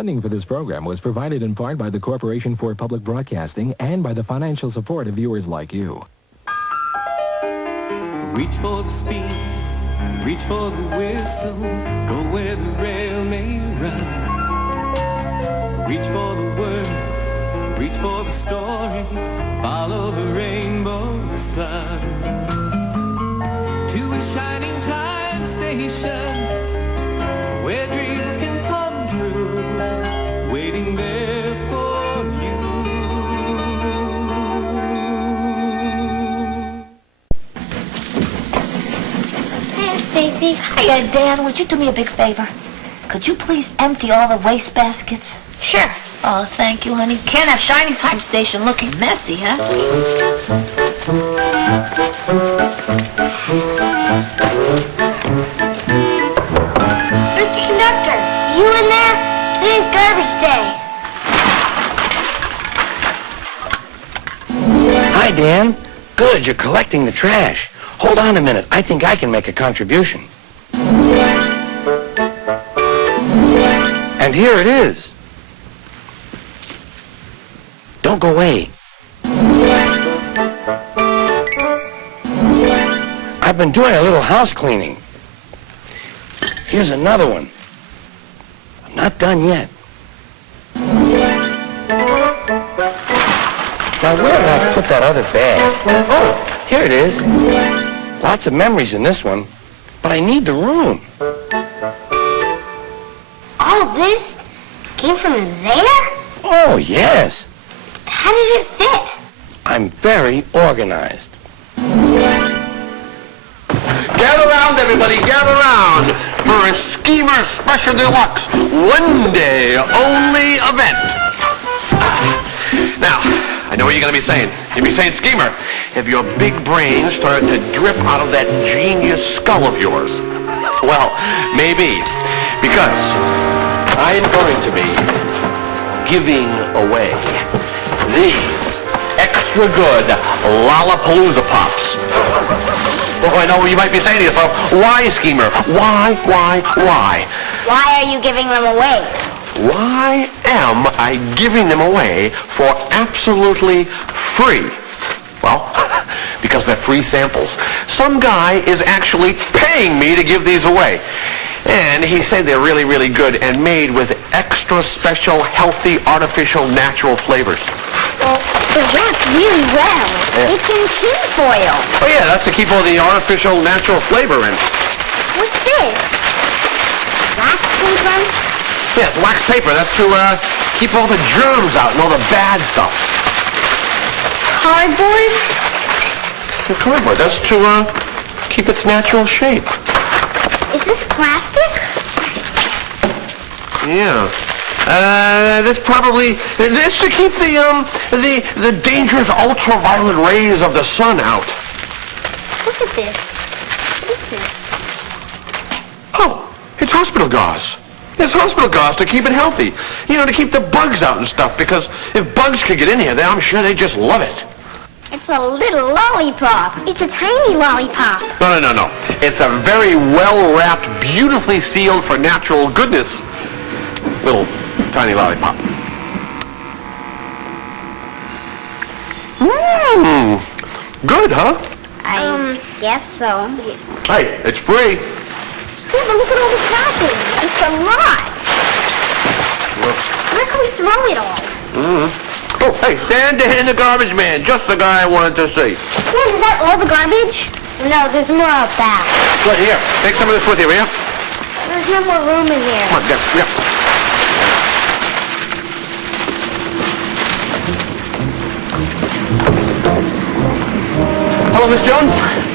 Funding for this program was provided in part by the Corporation for Public Broadcasting and by the financial support of viewers like you. Reach for the speed, reach for the whistle, go where the rail may run. Reach for the words, reach for the story, follow the rainbow sun. To a shining time station, where dreams can come true, waiting there for you. Hey, Stacy. Hiya, Dan. Would you do me a big favor? Could you please empty all the waste baskets? Sure. Oh, thank you, honey. Can't have Shining Time Station looking messy, huh? Mr. Conductor, you in there? Today's garbage day. Hi, Dan. Good, you're collecting the trash. Hold on a minute. I think I can make a contribution. And here it is. Don't go away. I've been doing a little house cleaning. Here's another one. I'm not done yet. Now, where did I put that other bag? Oh, here it is. Lots of memories in this one, but I need the room. All this came from there? Oh, yes. How did it fit? I'm very organized. Gather round, everybody, gather round for a Schemer Special Deluxe one-day only event. Now, I know what you're going to be saying. You'll be saying, Schemer, have your big brain started to drip out of that genius skull of yours? Well, maybe, because I am going to be giving away these extra good Lollapalooza Pops. Oh, I know what you might be saying to yourself. Why, Schemer? Why? Why are you giving them away? Why am I giving them away for absolutely free? Well, because they're free samples. Some guy is actually paying me to give these away. And he said they're really, really good and made with extra special, healthy, artificial, natural flavors. Well, they're wrapped really well. Yeah. It's in tin foil. Oh, yeah, that's to keep all the artificial, natural flavor in. What's this? Wax paper? Yeah, it's wax paper. That's to keep all the germs out and all the bad stuff. Cardboard? The cardboard. That's to keep its natural shape. Is this plastic? Yeah. This to keep the dangerous ultraviolet rays of the sun out. Look at this. What is this? Oh, it's hospital gauze. It's hospital gauze to keep it healthy. You know, to keep the bugs out and stuff, because if bugs could get in here, then I'm sure they just love it. It's a little lollipop. It's a tiny lollipop. No. It's a very well-wrapped, beautifully sealed for natural goodness little tiny lollipop. Mmm. Good, huh? I guess so. Hey, it's free. Yeah, but look at all this wrapping. It's a lot. Where can we throw it all? Oh, hey, Dan the garbage man. Just the guy I wanted to see. Dan, is that all the garbage? No, there's more out back. Good, here. Take some of this with you, will you? There's no more room in here. Come on, yeah. Hello, Miss Jones.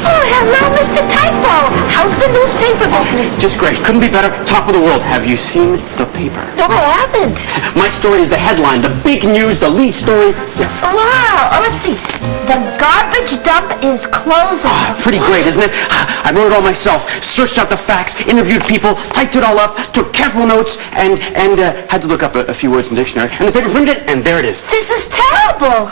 Oh, hello, Mr. Typo. How's the newspaper business? Just great. Couldn't be better. Top of the world. Have you seen the paper? No, what happened? My story is the headline, the big news, the lead story. Yeah. Oh, wow. Oh, let's see. The garbage dump is closing. Pretty great, isn't it? I wrote it all myself. Searched out the facts, interviewed people, typed it all up, took careful notes, and had to look up a few words in the dictionary. And the paper printed it, and there it is. This is terrible.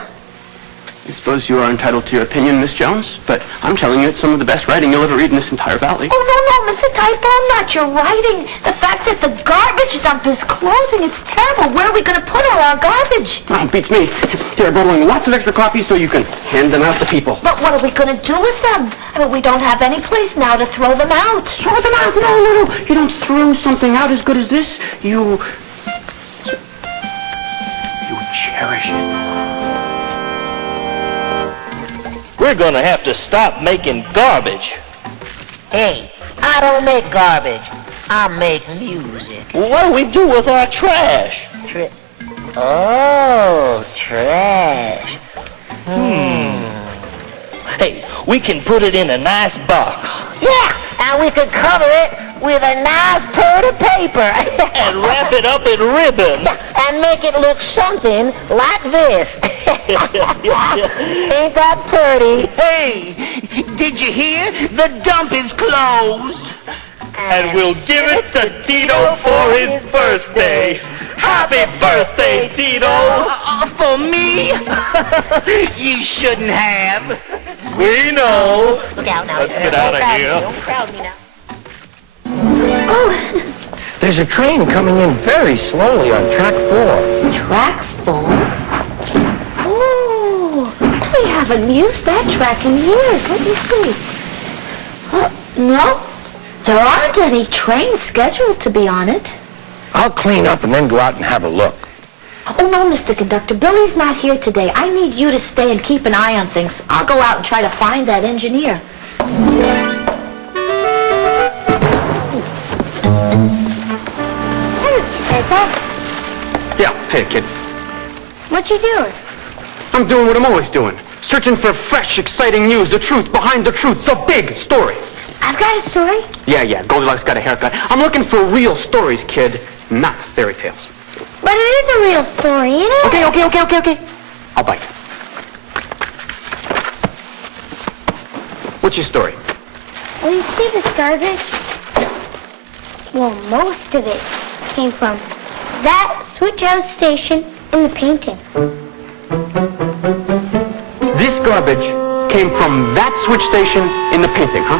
I suppose you are entitled to your opinion, Miss Jones, but I'm telling you it's some of the best writing you'll ever read in this entire valley. Oh, no, Mr. Typhoon, not your writing. The fact that the garbage dump is closing, it's terrible. Where are we going to put all our garbage? Oh, beats me. Here, I brought along lots of extra copies so you can hand them out to people. But what are we going to do with them? I mean, we don't have any place now to throw them out. Throw them out? No. You don't throw something out as good as this. You cherish it. We're gonna have to stop making garbage. Hey, I don't make garbage. I make music. What do we do with our trash? Oh, trash. Hey, we can put it in a nice box. Yeah, and we could cover it with a nice pretty paper. And wrap it up in ribbon. And make it look something like this. Ain't that pretty? Hey, did you hear? The dump is closed. And we'll give it to Tito for his birthday. Happy birthday, Tito! For me? You shouldn't have. We know. Look out now. Let's get out of here. Don't crowd me now. There's a train coming in very slowly on track 4. Track 4? Oh, we haven't used that track in years. Let me see. No, there aren't any trains scheduled to be on it. I'll clean up and then go out and have a look. Oh, no, Mr. Conductor. Billy's not here today. I need you to stay and keep an eye on things. I'll go out and try to find that engineer. Yeah, hey, kid. What you doing? I'm doing what I'm always doing. Searching for fresh, exciting news, the truth behind the truth, the big story. I've got a story. Yeah, Goldilocks got a haircut. I'm looking for real stories, kid, not fairy tales. But it is a real story, you know? Okay. I'll bite. What's your story? Well, you see this garbage? Well, most of it came from that switch-out station in the painting. This garbage came from that switch station in the painting, huh?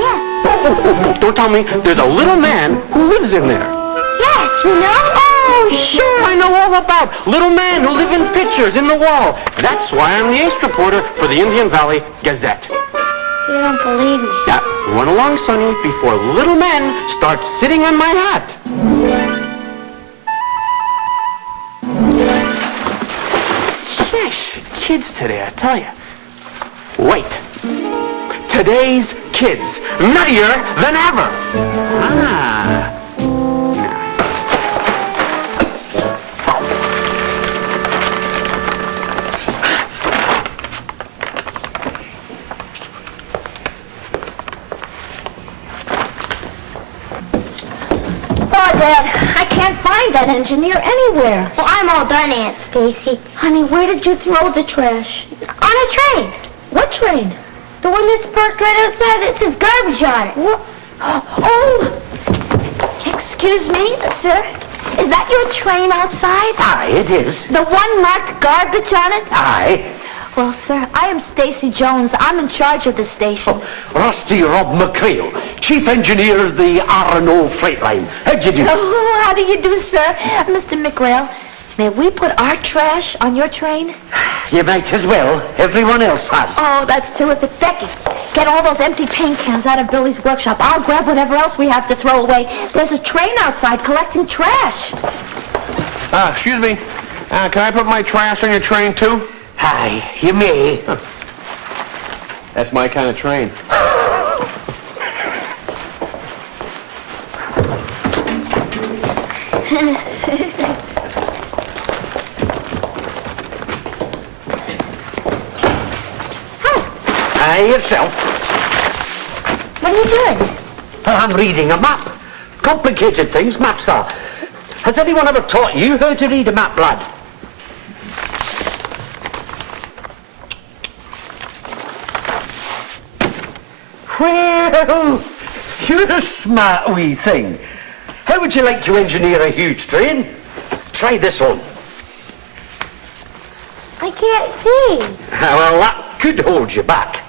Yes. Oh, don't tell me there's a little man who lives in there. Yes, you know? Oh, sure, I know all about little men who live in pictures in the wall. That's why I'm the ace reporter for the Indian Valley Gazette. You don't believe me. Now, run along, Sonny, before little men start sitting on my hat. Sheesh, kids today, I tell you. Wait. Today's kids, nuttier than ever. Dad, I can't find that engineer anywhere. Well, I'm all done, Aunt Stacy. Honey, where did you throw the trash? On a train. What train? The one that's parked right outside that says garbage on it. What? Oh! Excuse me, sir. Is that your train outside? Aye, it is. The one marked garbage on it? Aye. Well, sir, I am Stacy Jones. I'm in charge of the station. Rusty McRail, Chief Engineer of the R&O Freight Line. How'd you do? Oh, how do you do, sir? Mr. McRail, may we put our trash on your train? You might as well. Everyone else has. Oh, that's terrific. Becky, get all those empty paint cans out of Billy's workshop. I'll grab whatever else we have to throw away. There's a train outside collecting trash. Excuse me. Can I put my trash on your train, too? Aye, you may. That's my kind of train. Aye, yourself. What are you doing? I'm reading a map. Complicated things maps are. Has anyone ever taught you how to read a map, lad? Well, you're a smart wee thing. How would you like to engineer a huge train? Try this on. I can't see. Well, that could hold you back.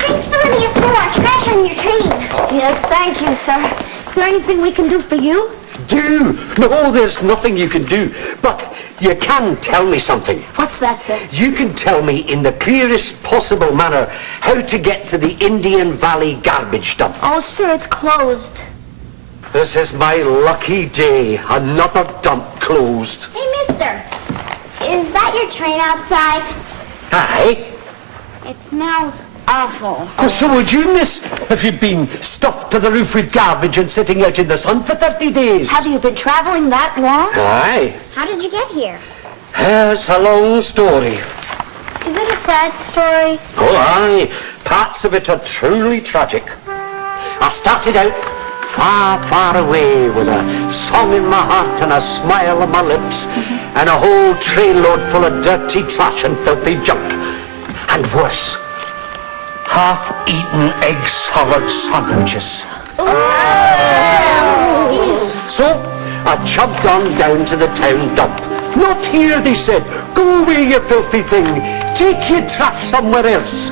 Thanks for letting us throw our trash on your train. Yes, thank you, sir. Is there anything we can do for you? Do? No, there's nothing you can do. But you can tell me something. What's that, sir? You can tell me in the clearest possible manner how to get to the Indian Valley garbage dump. Oh, sir, it's closed. This is my lucky day. Another dump closed. Hey, mister. Is that your train outside? Aye. It smells awful. Oh, so would you, miss, if you'd been stuffed to the roof with garbage and sitting out in the sun for 30 days? Have you been traveling that long? Aye. How did you get here? It's a long story. Is it a sad story? Oh, aye. Parts of it are truly tragic. I started out far, far away with a song in my heart and a smile on my lips and a whole trainload full of dirty trash and filthy junk. And worse, half-eaten egg salad sandwiches. So I chugged on down to the town dump. Not here, they said. Go away, you filthy thing. Take your trash somewhere else.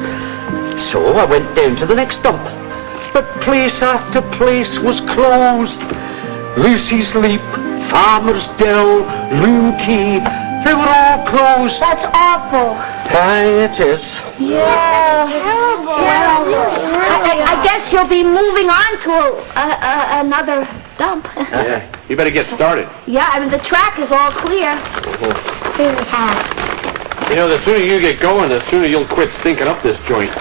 So I went down to the next dump. But place after place was closed. Lucy's Leap, Farmer's Dell, Loom Key, they were all closed. That's awful. Aye, it is. Yeah. Terrible. I guess you'll be moving on to another dump. Yeah, you better get started. Yeah, I mean, the track is all clear. Really have. You know, the sooner you get going, the sooner you'll quit stinking up this joint.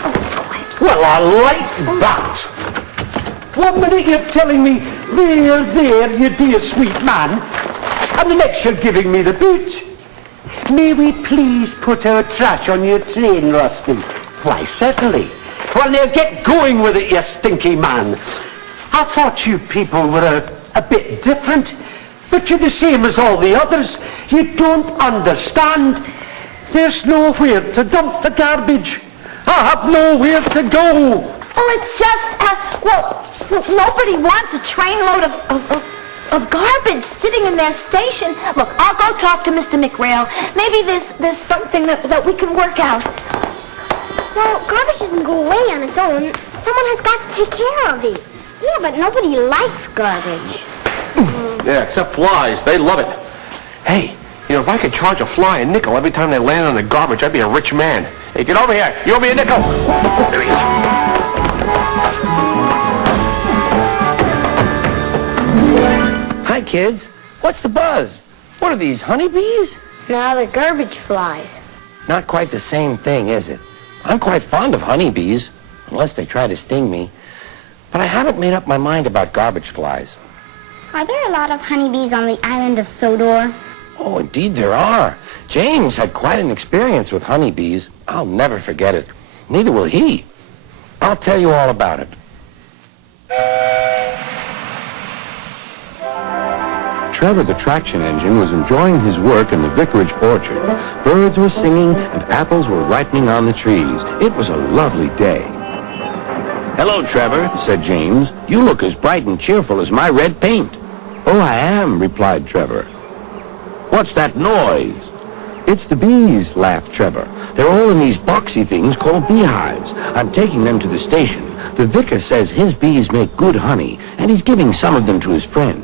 Well, I like that. 1 minute you're telling me, there, you dear sweet man, and the next you're giving me the boot. May we please put our trash on your train, Rusty? Why, certainly. Well, now get going with it, you stinky man. I thought you people were a bit different, but you're the same as all the others. You don't understand. There's nowhere to dump the garbage. I have nowhere to go. Oh, it's just, well, nobody wants a trainload of garbage sitting in their station. Look, I'll go talk to Mr. McRail. Maybe there's something that we can work out. Well, garbage doesn't go away on its own. Someone has got to take care of it. Yeah, but nobody likes garbage. Yeah, except flies. They love it. Hey, you know, if I could charge a fly a nickel every time they land on the garbage, I'd be a rich man. Hey, get over here. You owe me a nickel. There he is. Hi, kids. What's the buzz? What are these, honeybees? No, they're garbage flies. Not quite the same thing, is it? I'm quite fond of honeybees, unless they try to sting me. But I haven't made up my mind about garbage flies. Are there a lot of honeybees on the island of Sodor? Oh, indeed there are. James had quite an experience with honeybees. I'll never forget it. Neither will he. I'll tell you all about it. Trevor the traction engine was enjoying his work in the vicarage orchard. Birds were singing and apples were ripening on the trees. It was a lovely day. Hello, Trevor, said James. You look as bright and cheerful as my red paint. Oh, I am, replied Trevor. What's that noise? It's the bees, laughed Trevor. They're all in these boxy things called beehives. I'm taking them to the station. The vicar says his bees make good honey, and he's giving some of them to his friends.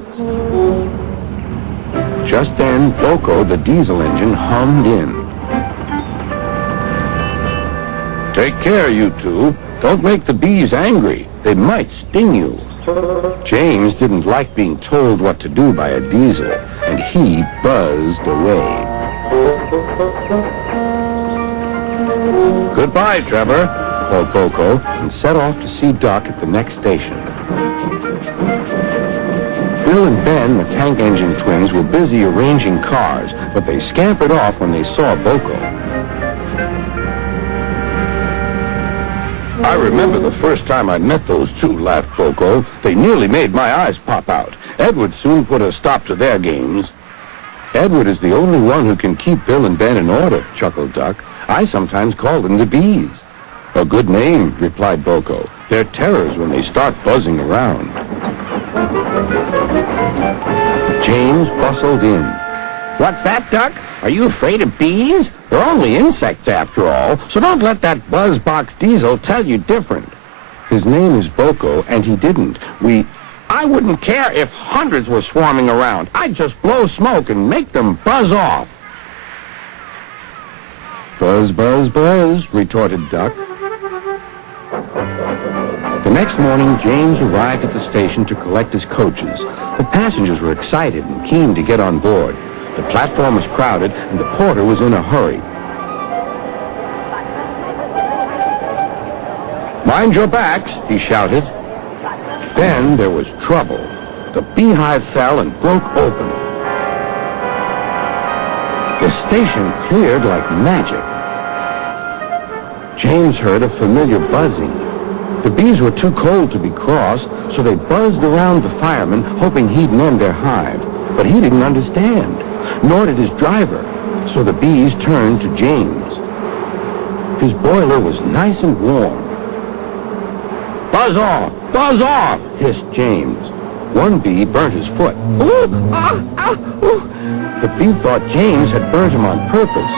Just then, Boko, the diesel engine, hummed in. Take care, you two. Don't make the bees angry. They might sting you. James didn't like being told what to do by a diesel, and he buzzed away. Goodbye, Trevor, called Boko, and set off to see Doc at the next station. Bill and Ben, the tank engine twins, were busy arranging cars, but they scampered off when they saw Boko. I remember the first time I met those two, laughed Boko. They nearly made my eyes pop out. Edward soon put a stop to their games. Edward is the only one who can keep Bill and Ben in order, chuckled Duck. I sometimes call them the bees. A good name, replied Boko. They're terrors when they start buzzing around. James bustled in. What's that, Duck? Are you afraid of bees? They're only insects after all, so don't let that Buzzbox Diesel tell you different. His name is Boko, and he didn't. I wouldn't care if hundreds were swarming around. I'd just blow smoke and make them buzz off. Buzz, buzz, buzz, retorted Duck. The next morning, James arrived at the station to collect his coaches. The passengers were excited and keen to get on board. The platform was crowded, and the porter was in a hurry. Mind your backs, he shouted. Then there was trouble. The beehive fell and broke open. The station cleared like magic. James heard a familiar buzzing. The bees were too cold to be cross, so they buzzed around the fireman, hoping he'd mend their hive. But he didn't understand, nor did his driver, so the bees turned to James. His boiler was nice and warm. Buzz off, hissed James. One bee burnt his foot. Ooh, ooh. The bee thought James had burnt him on purpose.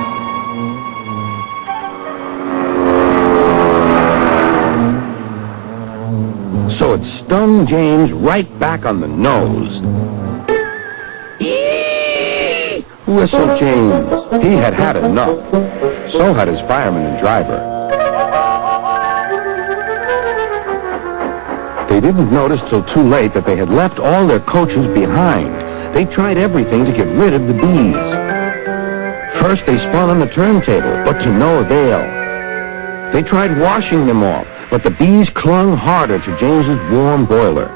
So it stung James right back on the nose. Eee! Whistled James. He had had enough. So had his fireman and driver. They didn't notice till too late that they had left all their coaches behind. They tried everything to get rid of the bees. First they spun on the turntable, but to no avail. They tried washing them off, but the bees clung harder to James's warm boiler.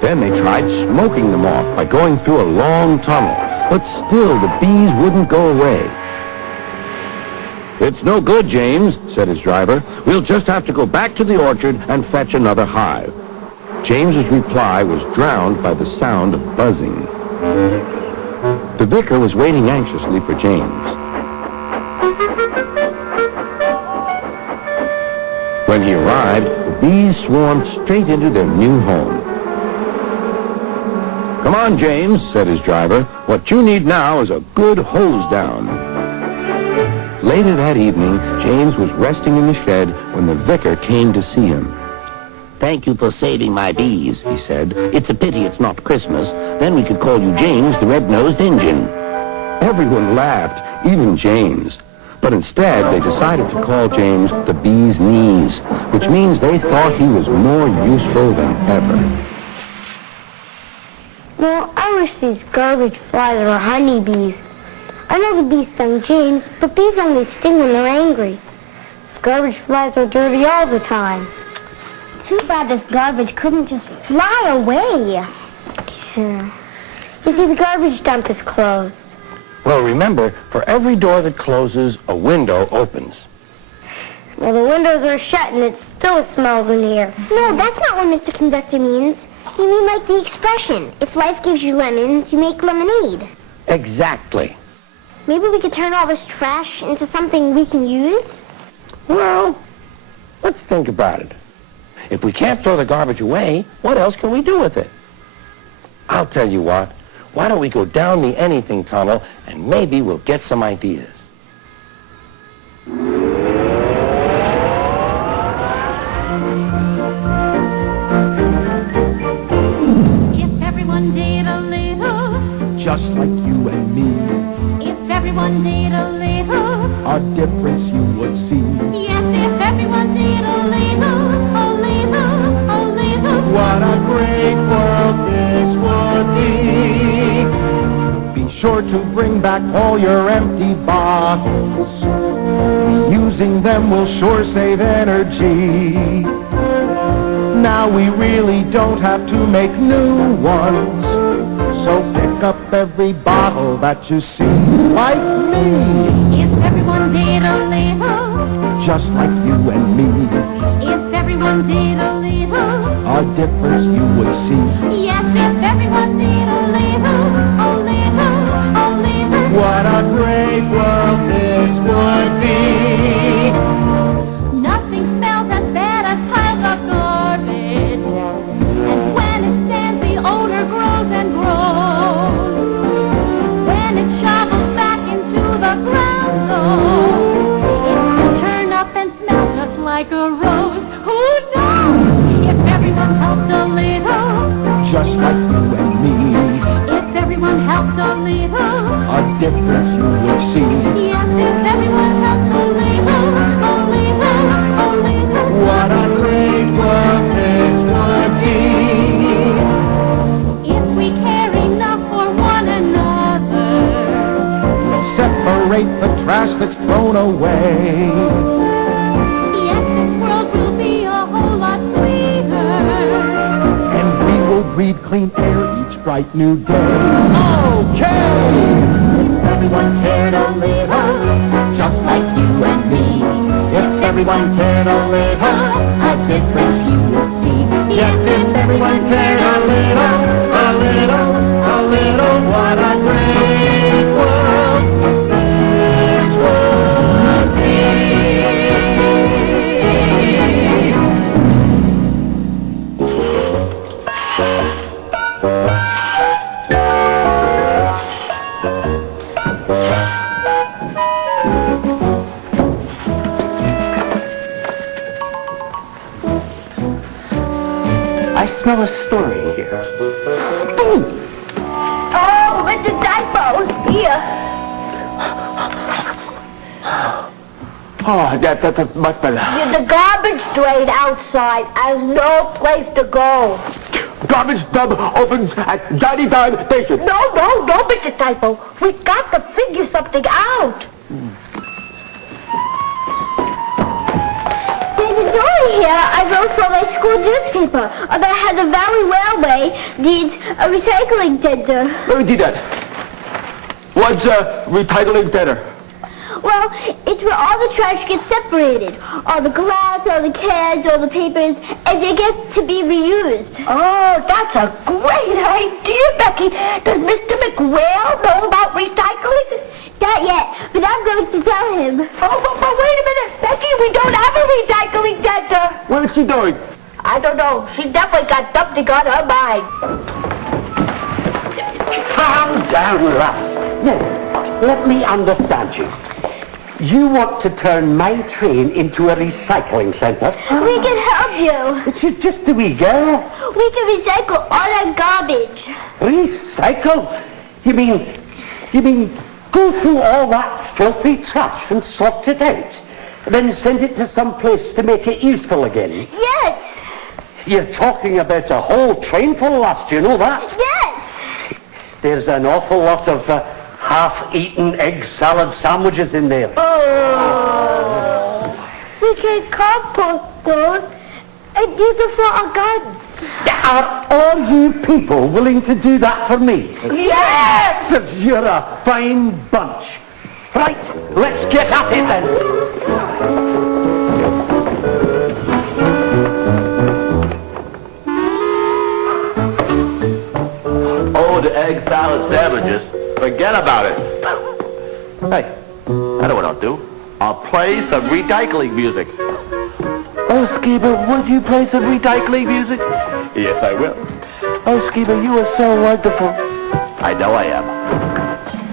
Then they tried smoking them off by going through a long tunnel, but still the bees wouldn't go away. It's no good, James, said his driver. We'll just have to go back to the orchard and fetch another hive. James's reply was drowned by the sound of buzzing. The vicar was waiting anxiously for James. When he arrived, the bees swarmed straight into their new home. Come on, James, said his driver. What you need now is a good hose down. Later that evening, James was resting in the shed when the vicar came to see him. Thank you for saving my bees, he said. It's a pity it's not Christmas. Then we could call you James the Red-Nosed Injun. Everyone laughed, even James. But instead, they decided to call James the Bee's Knees, which means they thought he was more useful than ever. Well, I wish these garbage flies were honeybees. I know the bees stung James, but bees only sting when they're angry. Garbage flies are dirty all the time. Too bad this garbage couldn't just fly away. Yeah. You see, the garbage dump is closed. Well, remember, for every door that closes, a window opens. Well, the windows are shut and it still smells in here. No, that's not what Mr. Conductor means. You mean like the expression, if life gives you lemons, you make lemonade. Exactly. Maybe we could turn all this trash into something we can use? Well, let's think about it. If we can't throw the garbage away, what else can we do with it? I'll tell you what. Why don't we go down the anything tunnel and maybe we'll get some ideas. If everyone did a little, just like you and me, if everyone did a little, a difference you would see. Yes, if everyone did a little, a little, a little. What a great world this would be. Be sure to bring back all your empty bottles. Reusing them will sure save energy. Now we really don't have to make new ones. So pick up every bottle that you see, like me. If everyone did a little, just like you and me. if everyone did a little, A difference you would see. yes, if everyone did a little, a little, a little. What a great world this would be. Nothing smells as bad as piles of garbage, and when it stands, the odor grows and grows. difference you would see. Yes, if everyone helped a little, What a great world this would be. if we care enough for one another. We'll separate the trash that's thrown away. Yes, this world will be a whole lot sweeter. And we will breathe clean air each bright new day. Okay! If everyone cared a little, Just like you and me. If everyone cared a little, a difference you would see. yes, if everyone cared a little, what a great world this would be. I smell a story here. Oh, Mr. Typo, here. Oh, that's much better. The garbage drain outside has no place to go. Garbage dump opens at Johnny Time Station. No, Mr. Typo. We got to figure something out. There's a story here I wrote for my school newspaper about how the Valley Railway needs a recycling center. Let me do that. What's a recycling center? Well, it's where all the trash gets separated. All the glass, all the cans, all the papers, and they get to be reused. Oh, that's a great idea, Becky. Does Mr. McRail know about recycling? Not yet, but I'm going to tell him. Oh, but wait a minute, Becky, we don't have a recycling center. What is she doing? I don't know. She definitely got something on her mind. Calm down, Russ. Now, let me understand you. You want to turn my train into a recycling centre? We can help you. It's just a wee girl. We can recycle all that garbage. Recycle? You mean go through all that filthy trash and sort it out, then send it to some place to make it useful again? Yes. You're talking about a whole train full, lass, do you know that? Yes. There's an awful lot of half-eaten egg salad sandwiches in there. Oh. We can compost those and use them for our gardens. Are all you people willing to do that for me? Yes! You're a fine bunch. Right, let's get at it then. Oh, the egg salad sandwiches. Forget about it. Hey, I know what I'll do. I'll play some recycling music. Oh, Skeever, would you play some recycling music? Yes, I will. Oh, Skeever, you are so wonderful. I know I am.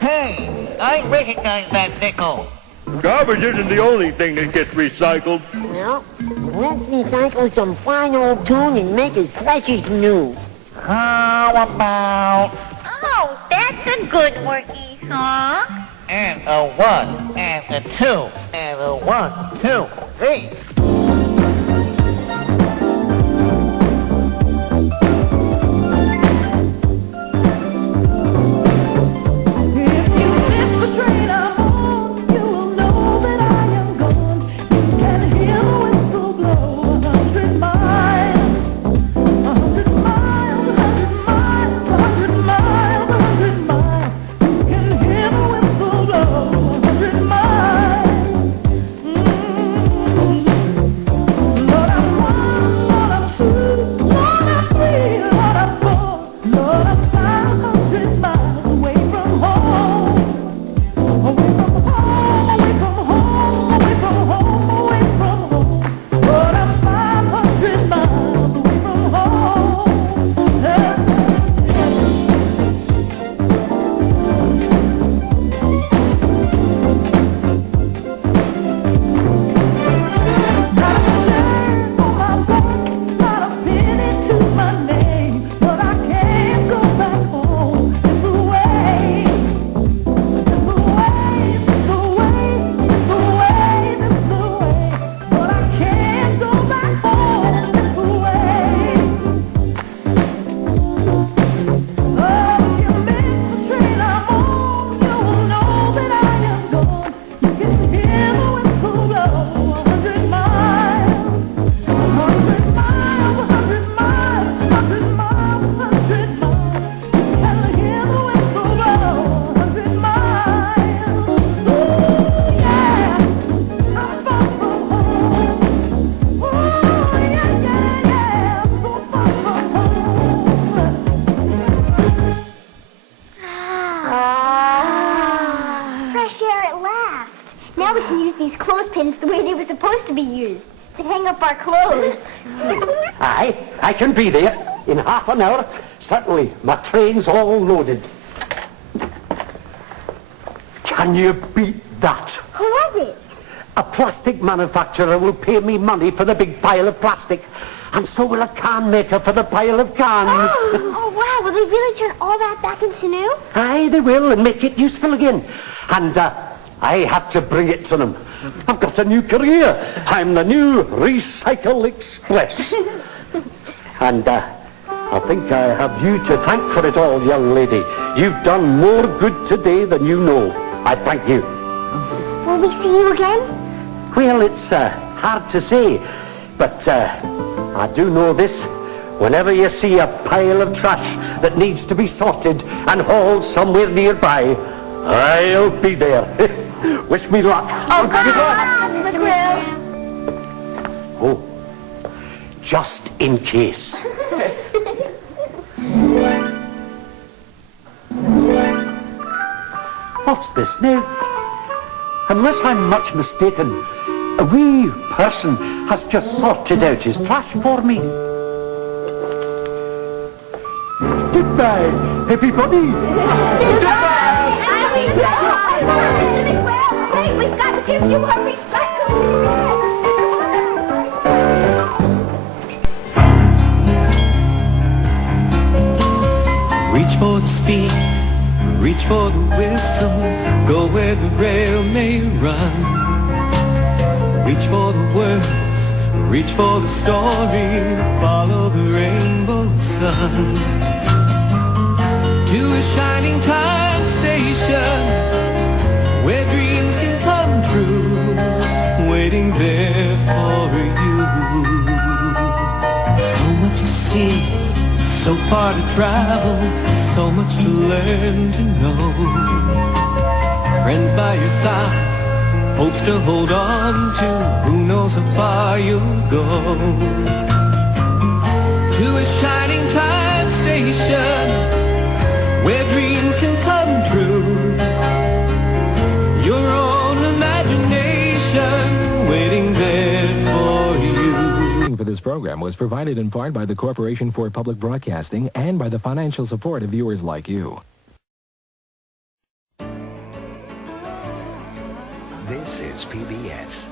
Hey, I recognize that nickel. Garbage isn't the only thing that gets recycled. Well, let's recycle some fine old tune and make it fresh as new. How about... Oh, that's a good worky song. And a 1, and a 2, and a 1, 2, 3. be used to hang up our clothes. Aye, I can be there in half an hour. Certainly, my train's all loaded. Can you beat that? Who was it? A plastic manufacturer will pay me money for the big pile of plastic, and so will a can maker for the pile of cans. Oh, wow. Will they really turn all that back into new? Aye, they will, and make it useful again. And I have to bring it to them. I've got a new career. I'm the new Recycle Express. And I think I have you to thank for it all, young lady. You've done more good today than you know. I thank you. Will we see you again? Well, it's hard to say, but I do know this. Whenever you see a pile of trash that needs to be sorted and hauled somewhere nearby, I'll be there. Wish me luck. Oh, good luck, McRail. Oh, just in case. What's this now? Unless I'm much mistaken, a wee person has just sorted out his trash for me. Goodbye, everybody. Goodbye. Wait, we've got to give you a recycle. Reach for the speed, reach for the whistle, go where the rail may run. Reach for the words, reach for the story, follow the rainbow sun. To a shining time station, where dreams can come true, waiting there for you. So much to see, so far to travel, so much to learn to know. Friends by your side, hopes to hold on to, who knows how far you'll go. To a shining time station, where dreams can come true. Your own imagination waiting there for you. For this program was provided in part by the Corporation for Public Broadcasting and by the financial support of viewers like you. This is PBS.